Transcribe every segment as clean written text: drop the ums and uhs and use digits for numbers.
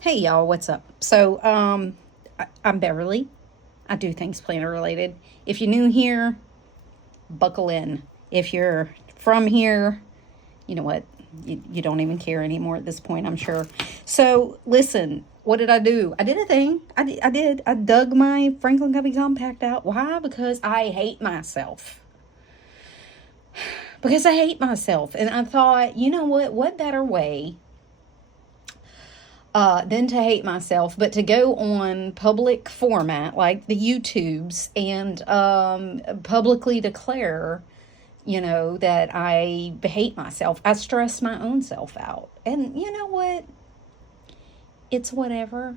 Hey y'all, what's up? So, I'm Beverly. I do things planner related. If you're new here, buckle in. If you're from here, you know what? You don't even care anymore at this point, I'm sure. So, listen, what did I do? I did a thing. I did. I dug my Franklin Covey Compact out. Why? Because I hate myself. Because I hate myself. And I thought, you know what? What better way than to hate myself, but to go on public format like the YouTubes and publicly declare, that I hate myself. I stress my own self out. And you know what? It's whatever.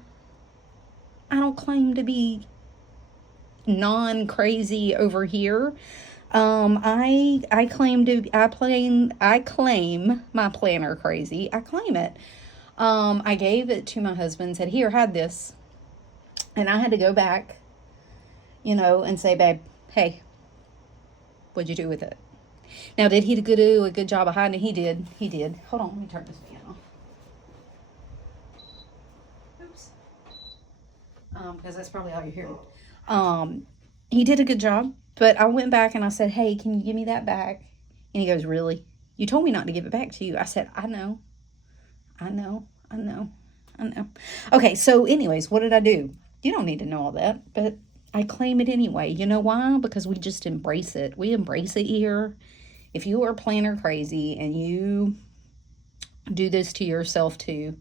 I don't claim to be non crazy over here. I claim my planner crazy. I claim it. I gave it to my husband, said, here, had this. And I had to go back, and say, babe, hey, what'd you do with it? Now, did he do a good job of hiding it? He did. He did. Hold on, let me turn this fan off. Oops. Because that's probably all you're hearing. He did a good job, but I went back and I said, hey, can you give me that back? And he goes, really? You told me not to give it back to you. I said, I know. Okay, so anyways, what did I do? You don't need to know all that, but I claim it anyway. You know why? Because we just embrace it. We embrace it here. If you are planner crazy and you do this to yourself too,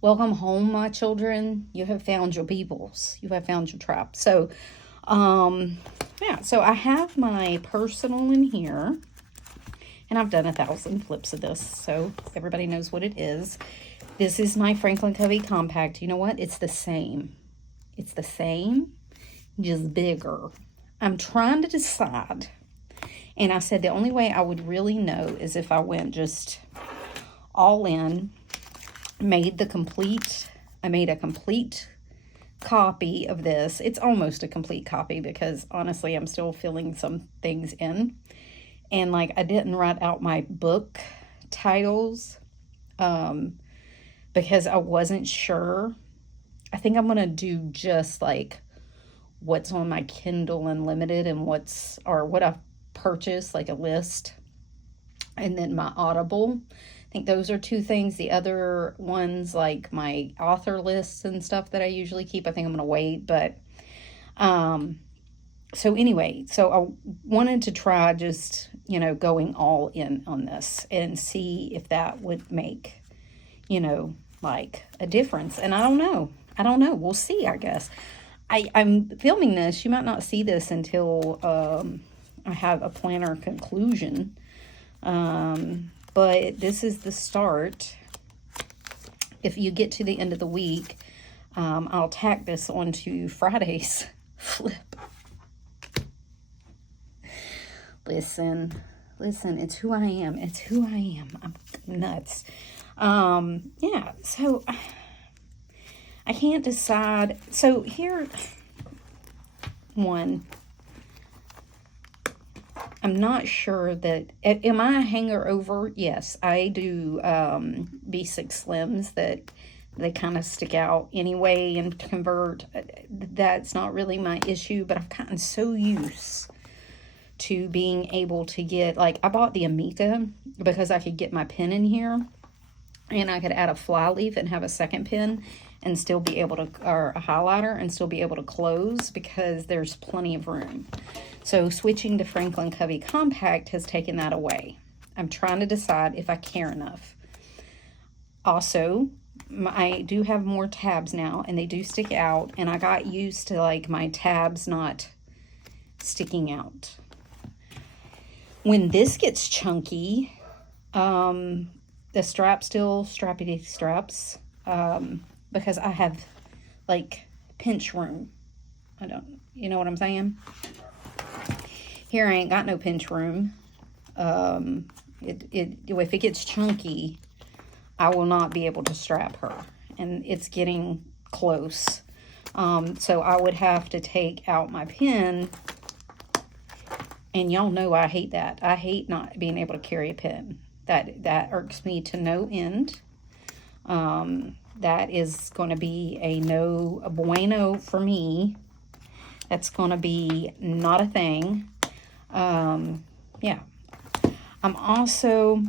welcome home, my children. You have found your peoples. You have found your tribe. So, yeah, so I have my personal in here. And I've done 1,000 flips of this, so everybody knows what it is. This is my Franklin Covey Compact. You know what? It's the same. It's the same, just bigger. I'm trying to decide. And I said the only way I would really know is if I went just all in, I made a complete copy of this. It's almost a complete copy because honestly, I'm still filling some things in. And like I didn't write out my book titles because I wasn't sure. I think I'm going to do just like what's on my Kindle Unlimited and what I've purchased, like a list. And then my Audible. I think those are two things. The other ones, like my author lists and stuff that I usually keep, I think I'm going to wait. But so anyway, so I wanted to try just, going all in on this and see if that would make, like a difference. And I don't know. We'll see, I guess. I'm filming this. You might not see this until I have a planner conclusion. But this is the start. If you get to the end of the week, I'll tack this onto Friday's flip. Listen, it's who I am. I'm nuts. Yeah, so I can't decide. So here, one, I'm not sure that, am I a hanger over? Yes, I do B6 Slims that they kind of stick out anyway and convert. That's not really my issue, but I've gotten so used to being able to get, like, I bought the Amica because I could get my pen in here and I could add a fly leaf and have a second pen and still be able to, or a highlighter and still be able to close because there's plenty of room. So switching to Franklin Covey Compact has taken that away. I'm trying to decide if I care enough. Also, I do have more tabs now and they do stick out, and I got used to like my tabs not sticking out. When this gets chunky, the straps still strappy straps, because I have like pinch room. You know what I'm saying? Here I ain't got no pinch room. If it gets chunky, I will not be able to strap her, and it's getting close. So I would have to take out my pen. And y'all know I hate that. I hate not being able to carry a pen. That irks me to no end. That is going to be a no bueno for me. That's going to be not a thing. Yeah. I'm also,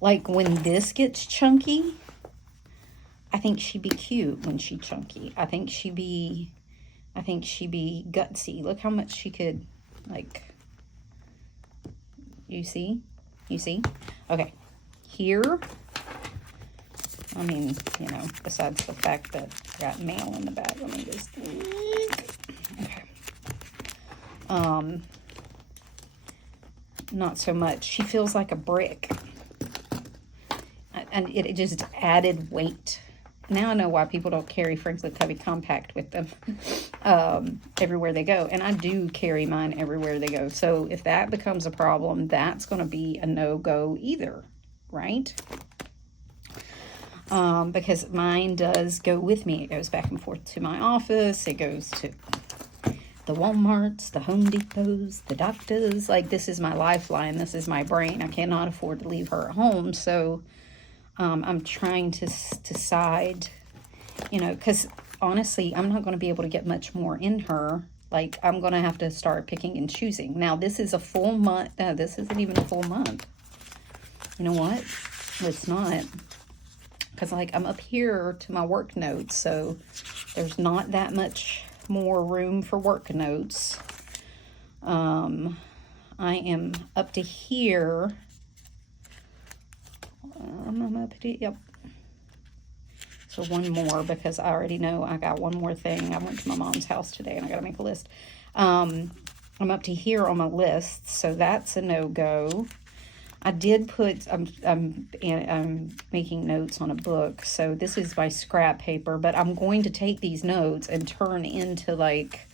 like, when this gets chunky, I think she'd be cute when she's chunky. I think she'd be gutsy. Look how much she could, like, you see? You see? Okay. Here, I mean, you know, besides the fact that I got mail in the bag, let me just, okay. Not so much. She feels like a brick. And it just added weight. Now I know why people don't carry Franklin Covey Compact with them everywhere they go. And I do carry mine everywhere they go. So if that becomes a problem, that's going to be a no-go either, right? Because mine does go with me. It goes back and forth to my office. It goes to the Walmarts, the Home Depots, the doctors. Like, this is my lifeline. This is my brain. I cannot afford to leave her at home. So I'm trying to decide, you know, because honestly, I'm not going to be able to get much more in her. Like, I'm going to have to start picking and choosing. Now, this is a full month. No, this isn't even a full month. You know what? It's not. Because, like, I'm up here to my work notes, so there's not that much more room for work notes. I am up to here. I'm up to, yep. So one more, because I already know I got one more thing. I went to my mom's house today, and I got to make a list. I'm up to here on my list, so that's a no-go. I did put, I'm making notes on a book, so this is my scrap paper, but I'm going to take these notes and turn into, like,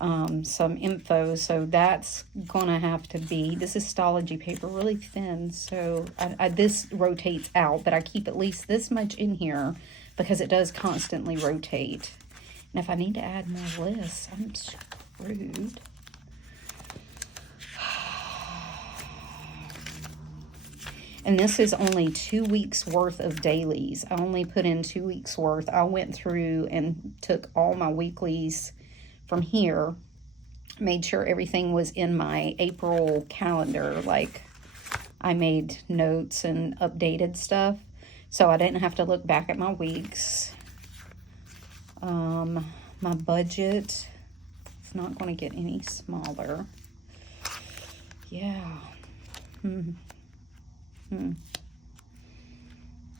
some info, so that's gonna have to be, this is Stalogy paper, really thin, so this rotates out, but I keep at least this much in here, because it does constantly rotate. And if I need to add more lists, I'm screwed. And this is only 2 weeks worth of dailies. I only put in 2 weeks worth. I went through and took all my weeklies from here, made sure everything was in my April calendar. Like, I made notes and updated stuff, so I didn't have to look back at my weeks. My budget is not going to get any smaller. Yeah.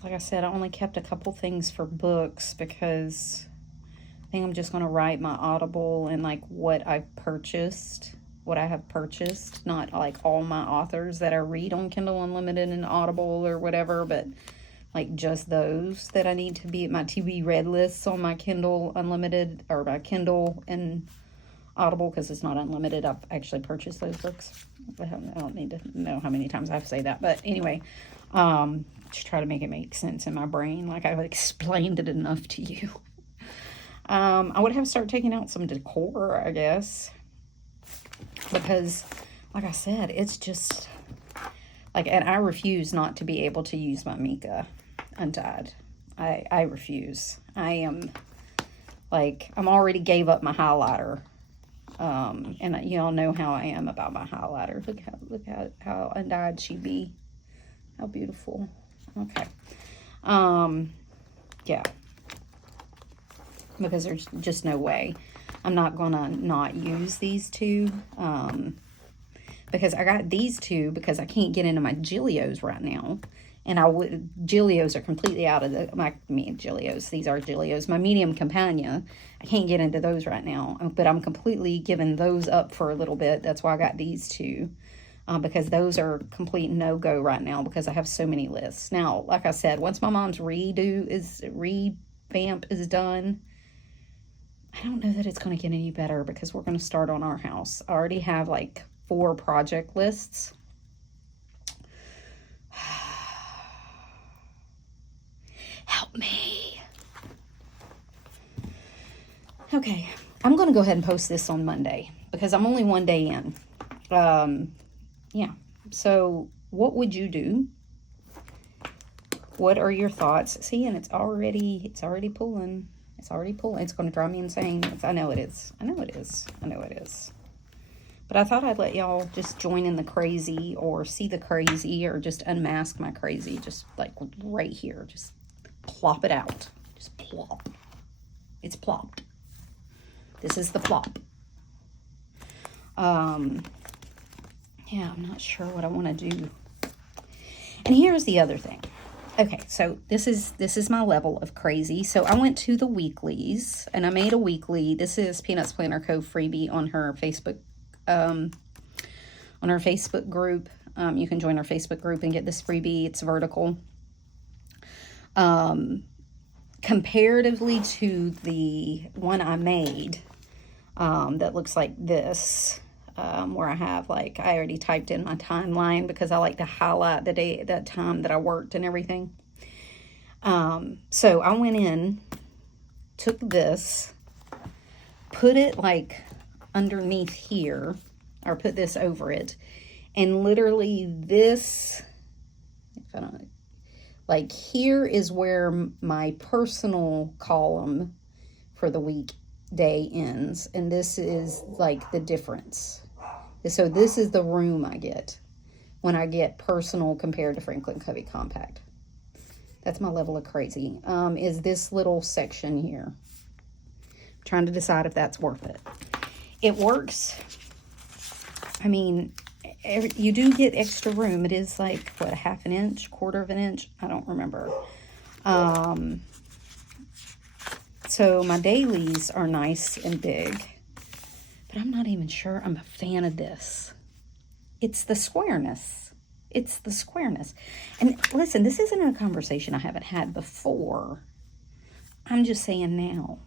Like I said, I only kept a couple things for books because I think I'm just going to write my Audible and, like, what I have purchased, not like all my authors that I read on Kindle Unlimited and Audible or whatever, but like just those that I need to be at my TV read lists on my Kindle Unlimited or my Kindle and Audible, because it's not unlimited. I've actually purchased those books. I don't need to know how many times I have to say that, but anyway, just try to make it make sense in my brain, like I've explained it enough to you. I would have to start taking out some decor, I guess, because like I said, it's just like, and I refuse not to be able to use my Mika undyed. I refuse. I am like, I'm already gave up my highlighter. And y'all know how I am about my highlighter. Look how undyed she be. How beautiful. Okay. Yeah. Because there's just no way. I'm not gonna not use these two. Because I got these two because I can't get into my Gillios right now. And Gillios are completely out of Gillios. These are Gillios. My medium Campagna, I can't get into those right now. But I'm completely giving those up for a little bit. That's why I got these two. Because those are complete no-go right now because I have so many lists. Now, like I said, once my mom's revamp is done, I don't know that it's going to get any better because we're going to start on our house. I already have like 4 project lists. Help me. Okay, I'm going to go ahead and post this on Monday because I'm only one day in. Yeah, so what would you do What are your thoughts? See, and it's already pulling. It's already pulling. It's going to drive me insane. I know it is. I know it is. I know it is. But I thought I'd let y'all just join in the crazy, or see the crazy, or just unmask my crazy. Just like right here. Just plop it out. Just plop. It's plopped. This is the plop. Yeah, I'm not sure what I want to do. And here's the other thing. Okay, so this is my level of crazy. So I went to the weeklies, and I made a weekly. This is Peanuts Planner Co. freebie on her Facebook group. You can join our Facebook group and get this freebie. It's vertical. Comparatively to the one I made, that looks like this, where I have, like, I already typed in my timeline because I like to highlight the day, that time that I worked and everything. So I went in, took this, put it like underneath here, or put this over it, and literally this, if I don't, like, here is where my personal column for the weekday ends, and this is like the difference. So this is the room I get when I get personal compared to Franklin Covey Compact. That's my level of crazy. Is this little section here. I'm trying to decide if that's worth it. It works. I mean, you do get extra room. It is like, what, a half an inch, quarter of an inch? I don't remember. So my dailies are nice and big. But I'm not even sure I'm a fan of this. It's the squareness. It's the squareness. And listen, this isn't a conversation I haven't had before. I'm just saying now.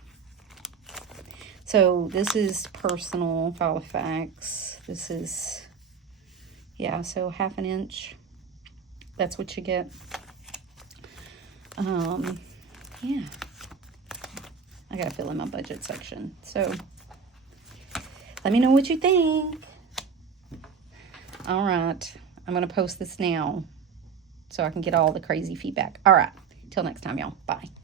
So this is personal, file of facts. This is, yeah, so half an inch. That's what you get. Yeah. I gotta fill in my budget section. So let me know what you think. All right. I'm going to post this now so I can get all the crazy feedback. All right. Till next time, y'all. Bye.